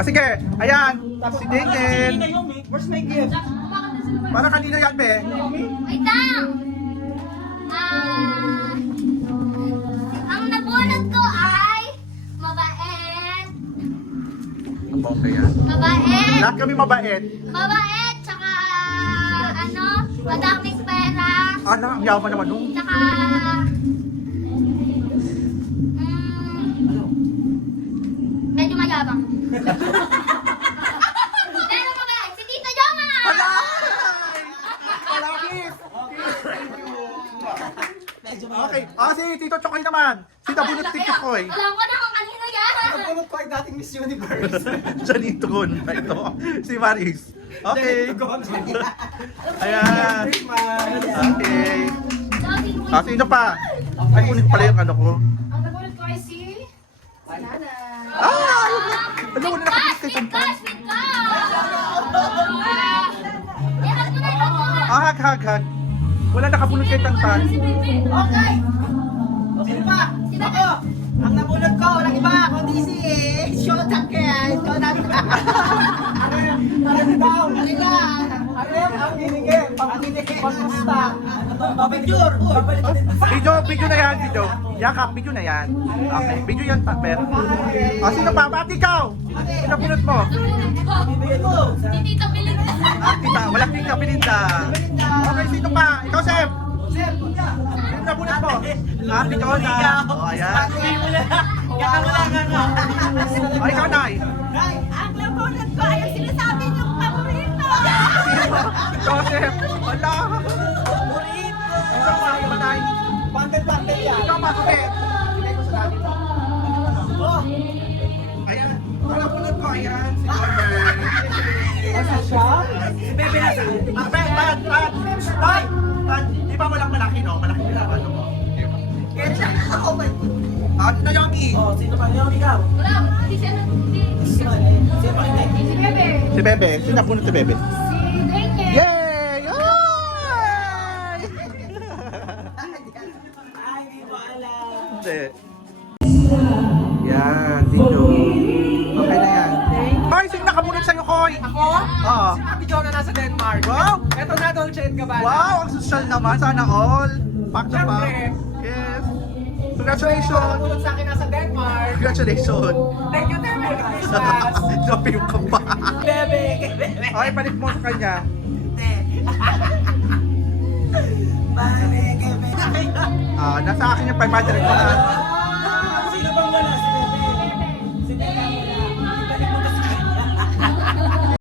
Sige, ayan. Si Dingding. Where's my gift? Para kanina yan, be. Wait lang! Ang nabunod ko ay mabait. Okay yan. Mabait. Lahat kami mabait. Mabait, tsaka ano, madaming pera. Ano, ang yaman naman nung. Tsaka medyo mayabang. Pero mabait, si Tita Joma! Palakis! Okay. Si Tito Chokoy naman. Si Nabunot si Chokoy. Alam ko na kung kanino yan. Ang kulot ko ay dating Miss Universe. Janito Gon. Ito. Si Maris. Okay. Ayan. Okay. Sino pa? Ay, ulit pala yung ano ko. Ang nabunod ko ay si Nana. Ano, wala nakapit kay Tantan. Sweet ka! Ihag mo na, ihag mo na. Hag. Wala nakabunod kay Tantan. Okay! Sino pa? Si Ako! Bebe. Ang nabunod ko, walang iba, kundi si Shotak kaya. Shotak. Ano daw? Ang binigay. Pag-musta. Picture. Video na yan, video. Yakap, video na yan. Okay, video yan, Takber. Sino pa? Ba't ikaw? Sino nabunod mo? Bibigyan mo. Si Tita Belinda. Tita, walang Tita Belinda. Okay, sino pa? Ikaw, Seb. Sir, punta. Sino nabunod mo? Ikaw na. Ayan. Ikaw, Nay. Ang nabunod ko ay ang sinasabi niyong paborito. Joseph. Wala. Ikaw pa, ikaw, Nay. Bandel yan. Ikaw, Masuke. Sinay ko sa dati mo. Oh, Ayan. Ang nabunod ko, ayan. Si Jordan. asa siya? Si Bebe nasa. Di ba walang malaki, no? Malaki nila ba, no? Oh my God. Naomi. Oh, sino pa? Yung ikaw. Wala, hindi siya Sino pa hindi? Si Bebe. Si Bebe. Sino nabunod si Bebe? Si Daniel. Yay! Ay! Ay, hindi ko alam. Hindi. Yan, dito. Okay na yan. Ay, sino nakabunod sa'yo, Koy? Ako? Oo. Si Papi Jonah nasa Denmark. Wow! Ito na, Dolce & Gabbana. Wow, ang social naman. Sana all. Pack na pa. Siyempre. Yes. Congratulations. Tulad sa akin nasa Denmark. Congratulations. Thank you, Merry Christmas. Sabi yung ka pa. Bebe. Okay, palit mo sa kanya. Bebe. Nasa akin yung 500 ko na.